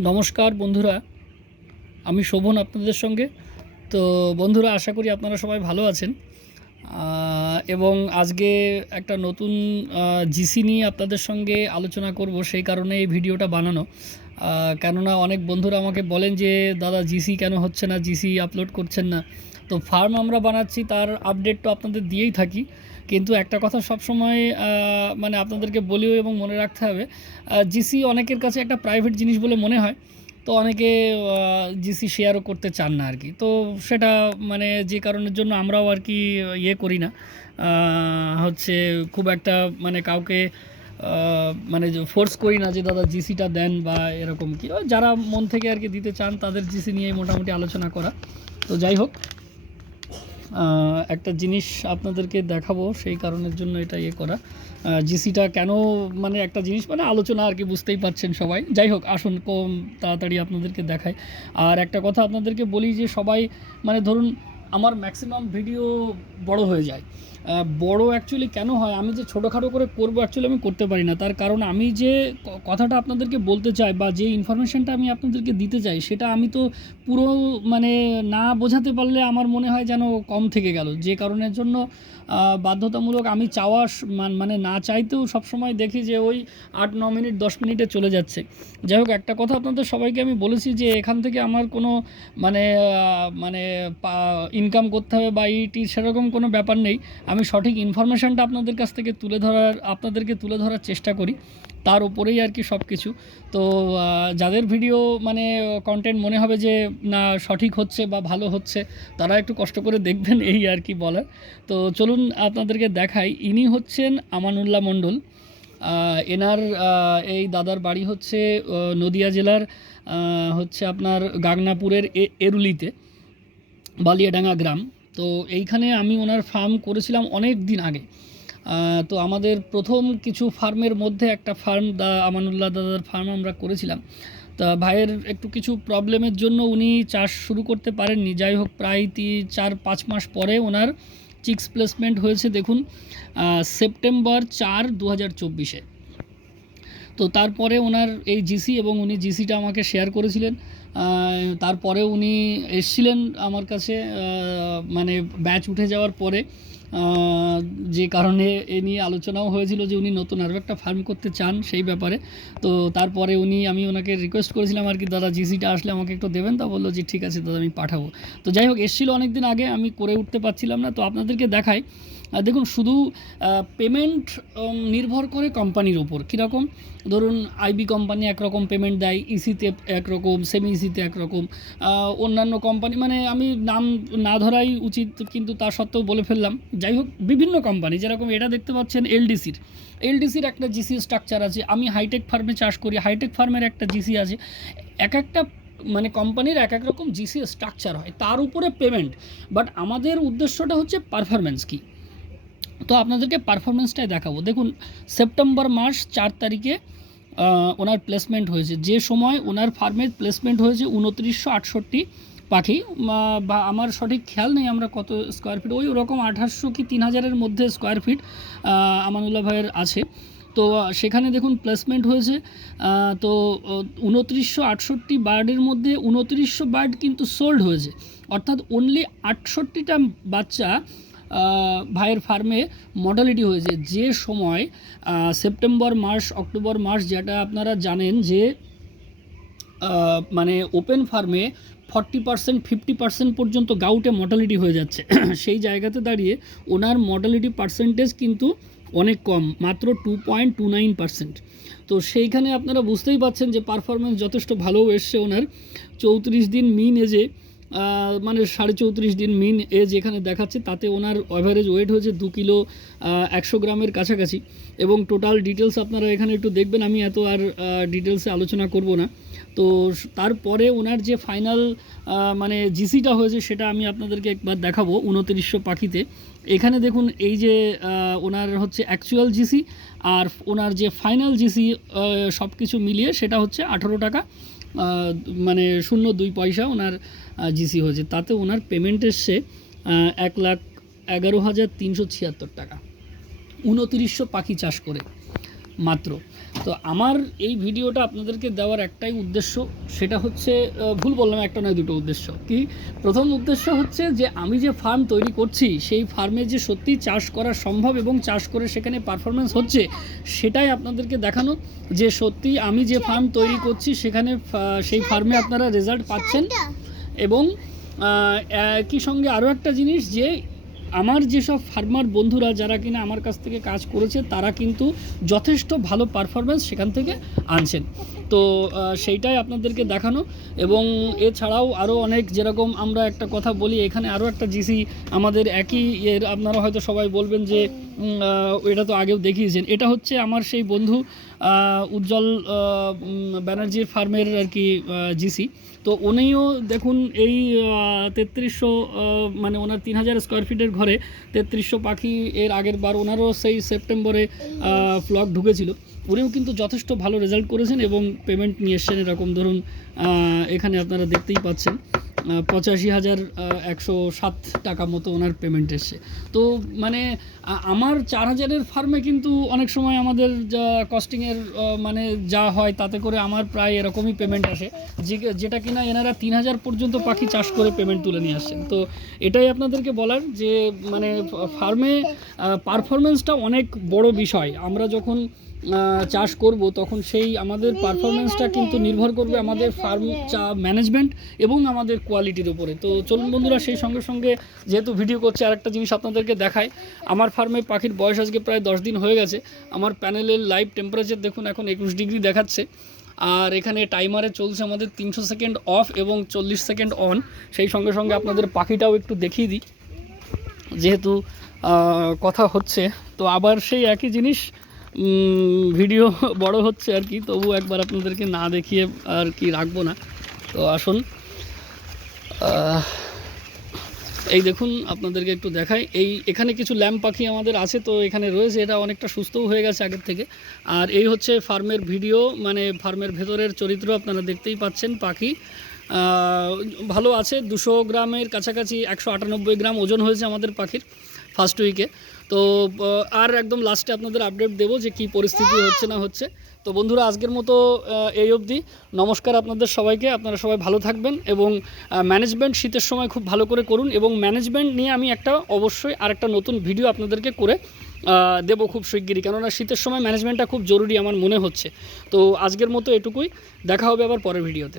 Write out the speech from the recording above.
নমস্কার বন্ধুরা, আমি শোভন আপনাদের সঙ্গে। তো বন্ধুরা, আশা করি আপনারা সবাই ভালো আছেন। এবং আজকে একটা নতুন জিসি নিয়ে আপনাদের সঙ্গে আলোচনা করব, সেই কারণে এই ভিডিওটা বানানো। কেননা অনেক বন্ধুরা আমাকে বলেন যে, দাদা, জিসি কেন হচ্ছে না? জিসি আপলোড করছেন না। তো ফার্ম আমরা বানাচ্ছি, তার আপডেট তো আপনাদের দিয়েই থাকি। কিন্তু একটা কথা সবসময় মানে আপনাদেরকে বলিও এবং মনে রাখতে হবে জিসি অনেকের কাছে একটা প্রাইভেট জিনিস বলে মনে হয়, তো অনেকে জিসি শেয়ারও করতে চান না আর কি তো সেটা মানে যে কারণের জন্য আমরাও আর কি ইয়ে করি না। হচ্ছে খুব একটা মানে কাউকে মানে ফোর্স করি না যে, দাদা জিসিটা দেন বা এরকম কি? যারা মন থেকে আর কি দিতে চান, তাদের জিসি নিয়েই মোটামুটি আলোচনা করা। তো যাই হোক একটা জিনিস আপনাদেরকে দেখাবো, সেই কারণের জন্য এটা ইয়ে করা। জিসিটা কেন মানে একটা জিনিস মানে আলোচনা আর কি বুঝতেই পারছেন সবাই। যাই হোক, আসুন, কম তাড়াতাড়ি আপনাদেরকে দেখায় আর একটা কথা আপনাদেরকে বলি যে সবাই মানে ধরুন, আমার ম্যাক্সিমাম ভিডিও বড় হয়ে যায়। বড় অ্যাকচুয়ালি কেন হয়? আমি যে ছোটোখাটো করে করব অ্যাকচুয়ালি আমি করতে পারি না। তার কারণ আমি যে কথাটা আপনাদেরকে বলতে চাই বা যে ইনফরমেশনটা আমি আপনাদেরকে দিতে চাই, সেটা আমি তো পুরো মানে না বোঝাতে পারলে আমার মনে হয় যেন কম থেকে গেল। যে কারণের জন্য বাধ্যতামূলক আমি চাওয়া মানে না চাইতেও সবসময় দেখি যে ওই আট, ন মিনিট, দশ মিনিটে চলে যাচ্ছে। যাই হোক, একটা কথা আপনাদের সবাইকে আমি বলেছি যে এখান থেকে আমার কোনো মানে মানে ইনকাম করতে হবে বা ইটি সেরকম কোনো ব্যাপার নেই। আমি সঠিক ইনফরমেশানটা আপনাদের কাছ থেকে তুলে ধরার, আপনাদেরকে তুলে ধরার চেষ্টা করি। তার উপরেই আর কি সব কিছু তো যাদের ভিডিও মানে কন্টেন্ট মনে হবে যে, না, সঠিক হচ্ছে বা ভালো হচ্ছে, তারা একটু কষ্ট করে দেখবেন এই আর কি বলার। তো চলুন আপনাদেরকে দেখাই। ইনি হচ্ছেন আমানুল্লাহ মণ্ডল। এনার এই দাদার বাড়ি হচ্ছে নদিয়া জেলার হচ্ছে আপনার গাগনাপুরের এরুলিতে, বালিয়াডাঙ্গা গ্রাম। তো এইখানে আমি ওনার ফার্ম করেছিলাম অনেক দিন আগে। তো আমাদের প্রথম কিছু ফার্মের মধ্যে একটা ফার্ম দা আমানুল্লাহ দাদার ফার্ম আমরা করেছিলাম। তা ভাইয়ের একটু কিছু প্রবলেমের জন্য উনি চাষ শুরু করতে পারেননি। যাই হোক, প্রায় তি- চার, পাঁচ মাস পরে ওনার চিক্স প্লেসমেন্ট হয়েছে, দেখুন। সেপ্টেম্বর চার দু হাজার চব্বিশে। তো তারপরে ওনার এই জিসি এবং উনি জিসিটা আমাকে শেয়ার করেছিলেন। তারপরে উনি এসছিলেন আমার কাছে মানে ব্যাচ উঠে যাওয়ার পরে। যে কারণে এ নিয়ে আলোচনাও হয়েছিল যে উনি নতুন আরও একটা ফার্ম করতে চান সেই ব্যাপারে। তো তারপরে উনি, আমি ওনাকে রিকোয়েস্ট করেছিলাম আর কি, দাদা জিসিটা আসলে আমাকে একটু দেবেন তা? বলল যে, ঠিক আছে দাদা, আমি পাঠাবো। তো যাই হোক, এসেছিল অনেক দিন আগে, আমি করে উঠতে পারছিলাম না। তো আপনাদেরকে দেখাই দেখুন, শুধু পেমেন্ট নির্ভর করে কোম্পানির ওপর কীরকম? ধরুন আইবি কোম্পানি একরকম পেমেন্ট দেয় ইসিতে একরকম সেমি ইসিতে একরকম অন্যান্য কোম্পানি মানে আমি নাম না ধরাই উচিত, কিন্তু তা সত্ত্বেও বলে ফেললাম। যাই হোক, বিভিন্ন কোম্পানি যেরকম এটা দেখতে পাচ্ছেন এলডিসির এলডিসির একটা জিসি স্ট্রাকচার আছে। আমি হাইটেক ফার্মে চাষ করি হাইটেক ফার্মের একটা জিসি আছে। এক একটা মানে কোম্পানির এক এক রকম জিসি স্ট্রাকচার হয়, তার উপরে পেমেন্ট বাট আমাদের উদ্দেশ্যটা হচ্ছে পারফরমেন্স কী? তো আপনাদেরকে পারফরমেন্সটাই দেখাবো। দেখুন সেপ্টেম্বর মাস চার তারিখে ওনার প্লেসমেন্ট হয়েছে। যে সময় ওনার ফার্মের প্লেসমেন্ট হয়েছে উনত্রিশশো আটষট্টি পাখি। বা আমার সঠিক খেয়াল নেই আমরা কত স্কোয়ার ফিট ওই ওরকম আঠাশশো কি তিন হাজারের মধ্যে স্কোয়ার ফিট আমানুল্লাহ ভাইয়ের আছে। তো সেখানে দেখুন প্লেসমেন্ট হয়েছে তো উনত্রিশশো আটষট্টি বার্ডের মধ্যে উনত্রিশশো বার্ড কিন্তু সোল্ড হয়েছে। অর্থাৎ অনলি আটষট্টিটা বাচ্চা ভাইয়ের ফার্মে মর্টালিটি হয়েছে। যে সময় সেপ্টেম্বর মাস, অক্টোবর মাস যেটা আপনারা জানেন যে মানে ওপেন ফার্মে ফর্টি পার্সেন্ট ফিফটি পার্সেন্ট পর্যন্ত গাউটে মর্টালিটি হয়ে যাচ্ছে। সেই জায়গাতে দাঁড়িয়ে ওনার মর্টালিটি পার্সেন্টেজ কিন্তু অনেক কম, মাত্র two point two nine percent তো সেইখানে আপনারা বুঝতেই পাচ্ছেন যে পারফরমেন্স যথেষ্ট ভালো এসছে ওনার। চৌত্রিশ দিন মিন এজে মানে সাড়ে চৌত্রিশ দিন মিন এজ এখানে দেখাচ্ছে, তাতে ওনার অ্যাভারেজ ওয়েট হয়েছে দু কিলো একশো গ্রামের কাছাকাছি। এবং টোটাল ডিটেলস আপনারা এখানে একটু দেখবেন, আমি এত আর ডিটেলসে আলোচনা করব না। তো তারপরে ওনার যে ফাইনাল মানে জিসিটা হয়েছে, সেটা আমি আপনাদেরকে একবার দেখাবো উনত্রিশশো পাখিতে। এখানে দেখুন, এই যে ওনার হচ্ছে অ্যাকচুয়াল জিসি আর ওনার যে ফাইনাল জিসি সব কিছু মিলিয়ে সেটা হচ্ছে আঠেরো টাকা। মানে শূন্য দুই পয়সা ওনার জিসি হয়েছে। তাতে ওনার পেমেন্ট এসছে এক লাখ এগারো হাজার তিনশো ছিয়াত্তর টাকা। উনতিরিশশো পাখি চাষ করে। মাত্র। তো আমার এই ভিডিওটা আপনাদেরকে দেওয়ার একটাই উদ্দেশ্য, সেটা হচ্ছে ভুল বললাম, একটা নয়, দুটো উদ্দেশ্য। কি? প্রথম উদ্দেশ্য হচ্ছে যে, আমি যে ফার্ম তৈরি করছি, সেই ফার্মে যে সত্যি চাষ করা সম্ভব এবং চাষ করে সেখানে পারফরমেন্স হচ্ছে, সেটাই আপনাদেরকে দেখানো যে সত্যি আমি যে ফার্ম তৈরি করছি, সেখানে সেই ফার্মে আপনারা রেজাল্ট পাচ্ছেন। এবং একই সঙ্গে আরও একটা জিনিস যে আমার যেসব ফার্মার বন্ধুরা যারা কিনা আমার কাছ থেকে কাজ করেছে, তারা কিন্তু যথেষ্ট ভালো পারফরমেন্স সেখান থেকে আনছেন। তো সেইটাই আপনাদেরকে দেখানো। এবং এছাড়াও আরও অনেক যেরকম আমরা একটা কথা বলি, এখানে আরও একটা জিসি আমাদের একই এর, আপনারা হয়তো সবাই বলবেন যে এটা তো আগেও দেখিয়েছেন। এটা হচ্ছে আমার সেই বন্ধু উজ্জ্বল ব্যানার্জির ফার্মের আর কি জিসি। তো উনিও দেখুন এই তেত্রিশশো মানে ওনার তিন হাজার স্কোয়ার ফিটের ঘরে তেত্রিশশো পাখি এর আগের বার ওনারও সেই সেপ্টেম্বরে ফ্লক ঢুকেছিল। উনিও কিন্তু যথেষ্ট ভালো রেজাল্ট করেছেন এবং পেমেন্ট নিয়ে এসছেন এরকম। ধরুন এখানে আপনারা দেখতেই পাচ্ছেন পঁচাশি হাজার একশো সাত টাকা মতো ওনার পেমেন্ট এসছে। তো মানে আমার চার হাজারের ফার্মে কিন্তু অনেক সময় আমাদের যা কস্টিংয়ের মানে যা হয় তাতে করে আমার প্রায় এরকমই পেমেন্ট আসে। যে- যেটা কিনা এনারা তিন হাজার পর্যন্ত পাখি চাষ করে পেমেন্ট তুলে নিয়ে আসছেন। তো এটাই আপনাদেরকে বলার যে মানে ফার্মে পারফরমেন্সটা অনেক বড় বিষয়। আমরা যখন চাষ করব, তখন সেই আমাদের পারফরমেন্সটা কিন্তু নির্ভর করবে আমাদের ফার্ম চা ম্যানেজমেন্ট এবং আমাদের কোয়ালিটির উপরে। তো চলুন বন্ধুরা, সেই সঙ্গে সঙ্গে যেহেতু ভিডিও করছে, আরেকটা জিনিস আপনাদেরকে দেখায় আমার ফার্মে পাখির বয়স আজকে প্রায় দশ দিন হয়ে গেছে। আমার প্যানেলের লাইভ টেম্পারেচার দেখুন, এখন একুশ ডিগ্রি দেখাচ্ছে। আর এখানে টাইমারে চলছে আমাদের তিনশো সেকেন্ড অফ এবং চল্লিশ সেকেন্ড অন সেই সঙ্গে সঙ্গে আপনাদের পাখিটাও একটু দেখিয়ে দিই। যেহেতু কথা হচ্ছে, তো আবার সেই একই জিনিস ভিডিও বড় হচ্ছে আর কি, তবু একবার আপনাদেরকে না দেখিয়ে আর কি রাখব না। তো আসুন। এই দেখুন, আপনাদেরকে একটু দেখাই। এই, এখানে কিছু ল্যাম্প পাখি আমাদের আছে, তো এখানে রয়েছে। এটা অনেকটা সুস্থও হয়ে গেছে আগের থেকে। আর এই হচ্ছে ফার্মের ভিডিও মানে ফার্মের ভেতরের চরিত্র আপনারা দেখতেই পাচ্ছেন পাখি। ভালো আছে। দুশো গ্রামের কাছাকাছি একশো আটানব্বই গ্রাম ওজন হয়েছে আমাদের পাখির। ফার্স্ট উইকে তো আর একদম লাস্টে আপনাদের আপডেট দেবো যে কি পরিস্থিতি হচ্ছে না হচ্ছে। তো বন্ধুরা, আজকের মতো এই অবধি। নমস্কার আপনাদের সবাইকে, আপনারা সবাই ভালো থাকবেন এবং ম্যানেজমেন্ট শীতের সময় খুব ভালো করে করুন এবং ম্যানেজমেন্ট নিয়ে আমি একটা অবশ্যই আর একটা নতুন ভিডিও আপনাদেরকে করে দেবো খুব শিগগিরই। কেননা শীতের সময় ম্যানেজমেন্টটা খুব জরুরি আমার মনে হচ্ছে। তো আজকের মতো এটুকুই। দেখা হবে আবার পরের ভিডিওতে